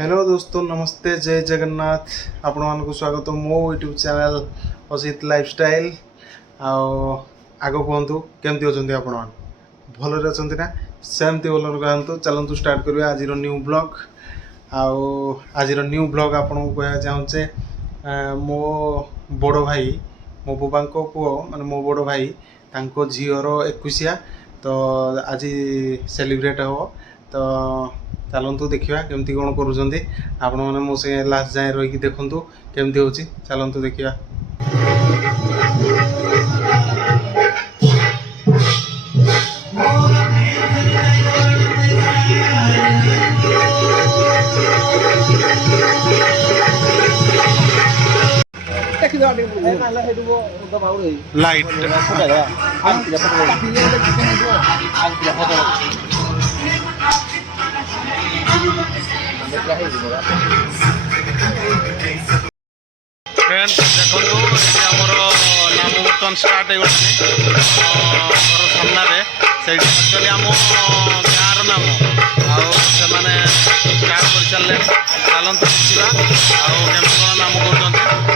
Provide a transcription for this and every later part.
Hello दोस्तों नमस्ते जय जगन्नाथ आपण मानक स्वागत मो यूट्यूब चैनल असित लाइफस्टाइल आग कहतु केमती अच्छा आपण भलरे अच्छा ना सेमती भल कहतु चलतु स्टार्ट करिया आज न्यू ब्लॉग आज न्यू ब्लॉग आपन को कह चाहूचे मो बड़ भाई मो बुबा पुओ माने मो बड़ भाई तांको झीवर 21 तो आज सेलिब्रेट हो तो चलतु देखा केमती कौन करुँच आपण मैंने मो से लास्ट जाए रही देखु केमती हो चलतु देखा लाइट फ्रेंड्स देखो आमर नाम बर्तमान स्टार्ट हो घर सामने से एक्चुअली आम गाँव नाम आने स्टार्ट कर सारे चलते देखा आमती कौन नाम कर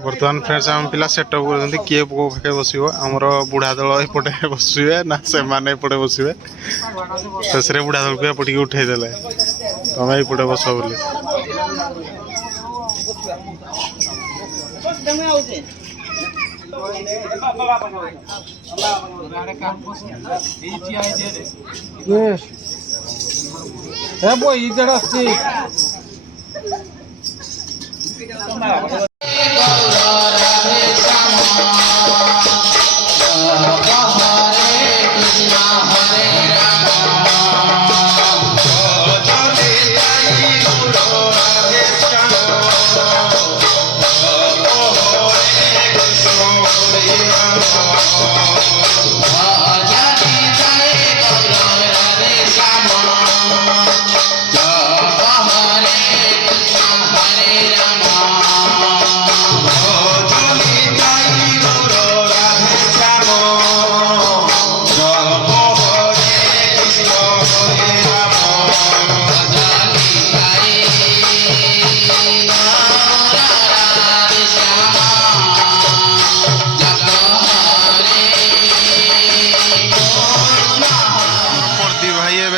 बर्तमान फ्रेंड्स आम पिला सेटअप कर किए पो पाखे बस आमर बुढ़ा दल एपटे बसवे ना से माने एपटे बसवे शेष बुढ़ा दल को एपटिक उठेदेले तुम एपटे बस बोली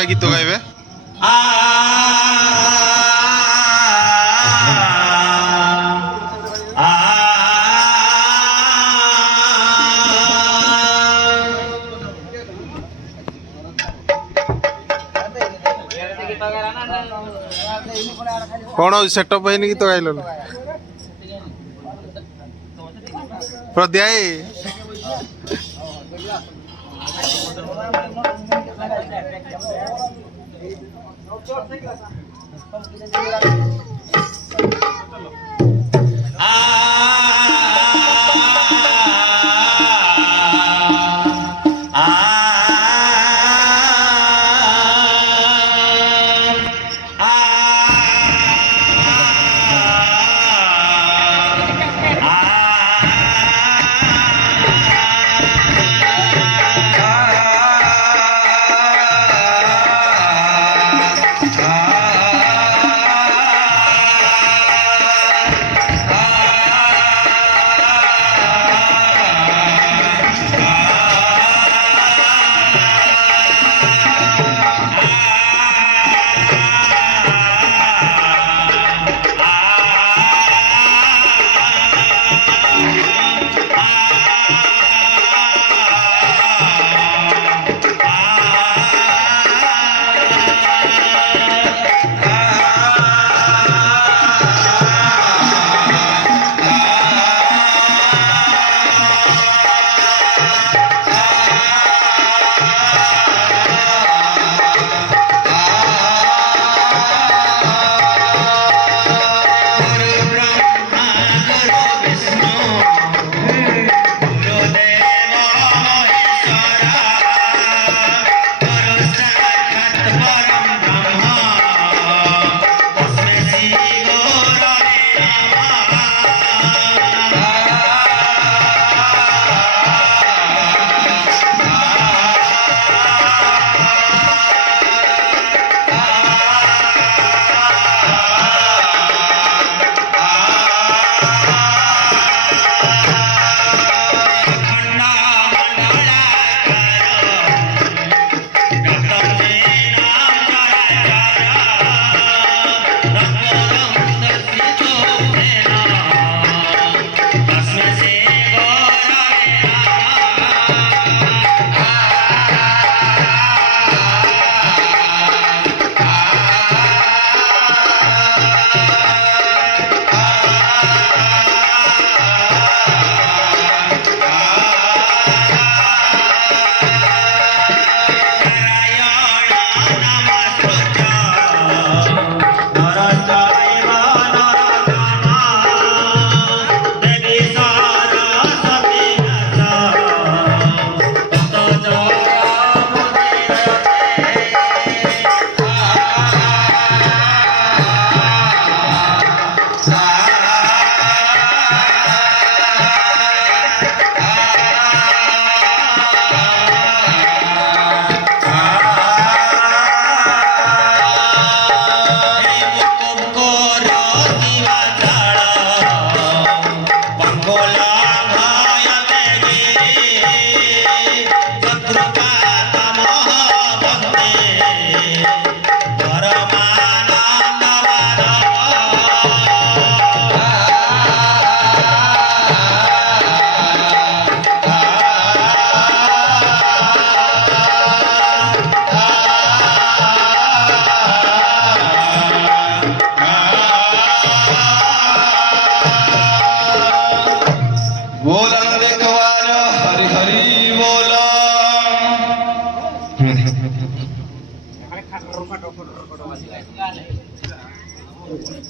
गीत गाइबे कौन सेटअप है गीत गाइल प्रद्याय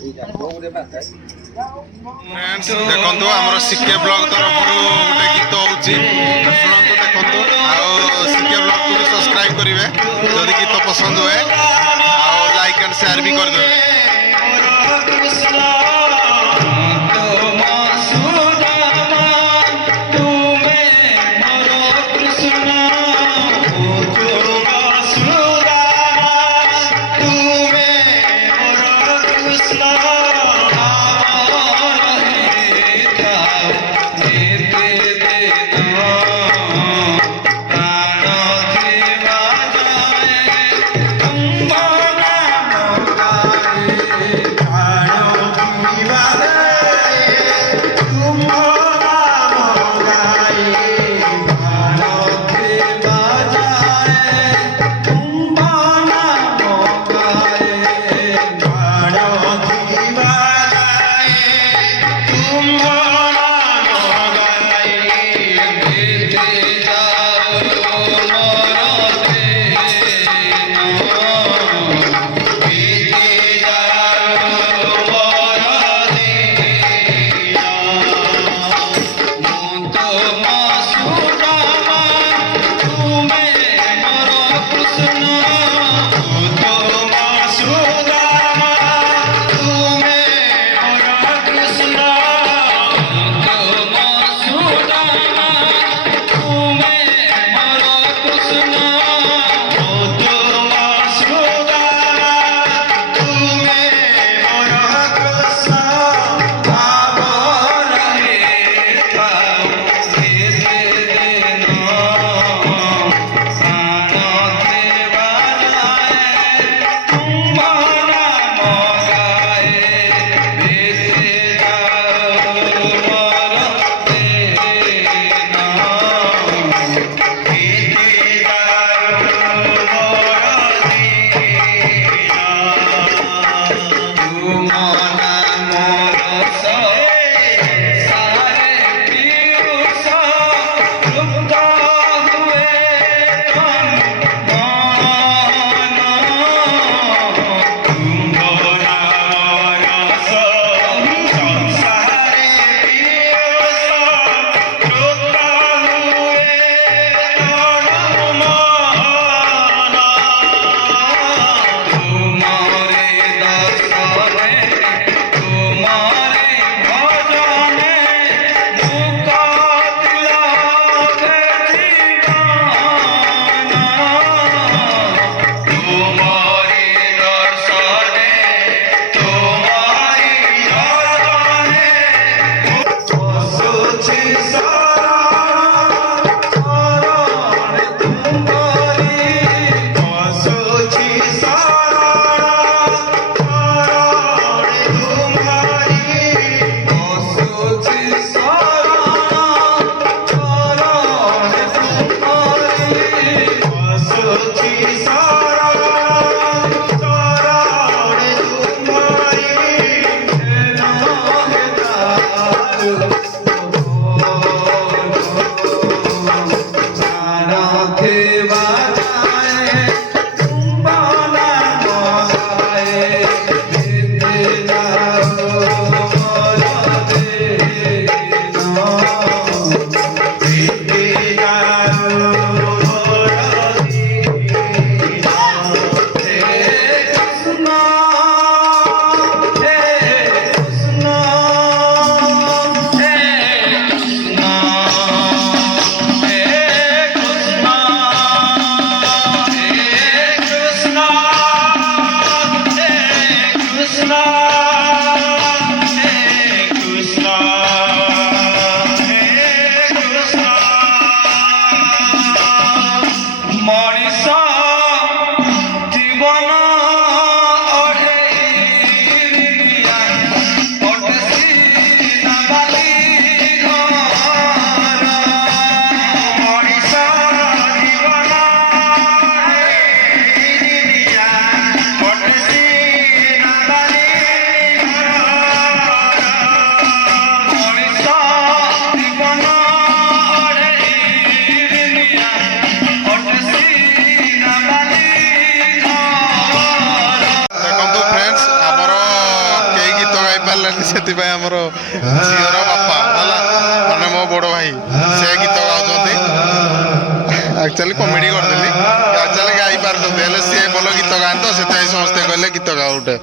फ्रेंड्स देखंतु हमर सिके ब्लॉग तरफरु गोटे गीत होउची सुनंतु देखंतु आ सिके ब्लॉग को भी सब्सक्राइब करिवे जदि गीत पसंद हुए आ लाइक एंड शेयर भी कर देवे। ଯାଇପାରିଲାନି ସେଥିପାଇଁ ଆମର ଝିଅର ବାପା ହେଲା ମାନେ ମୋ ବଡ଼ ଭାଇ ସେ ଗୀତ ଗାଉଛନ୍ତି। ଆକ୍ଚୁଆଲି କମେଡ଼ି କରିଦେଲି ଆକ୍ଚୁଆଲି ଗାଇ ପାରୁଛନ୍ତି ହେଲେ ସିଏ ଭଲ ଗୀତ ଗାଆନ୍ତି ତ ସେଥିପାଇଁ ସମସ୍ତେ କହିଲେ ଗୀତ ଗାଉ ଗୋଟେ।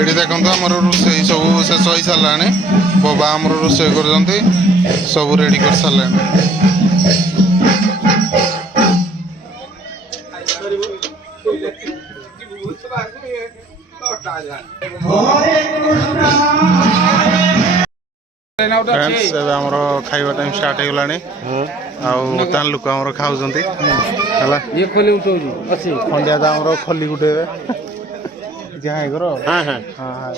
ଏଠି ଦେଖନ୍ତୁ ଆମର ରୋଷେଇ ସବୁ ଶେଷ ହେଇସାରିଲାଣି। ବାବା ଆମର ରୋଷେଇ କରୁଛନ୍ତି ସବୁ ରେଡ଼ି କରିସାରିଲାଣି। फ्रेंड्स ଏବେ ଆମର ଖାଇବା ଟାଇମ୍ ଷ୍ଟାର୍ଟ ହେଇଗଲାଣି ଆଉ ତାହେଲେ ଲୋକ ଆମର ଖାଉଛନ୍ତି ହେଲା। ଖଣ୍ଡିଆ ତ ଆମର ଖଲି ଗୁଟେଇବେ ଯାହା କର ହଁ ହଁ ହଁ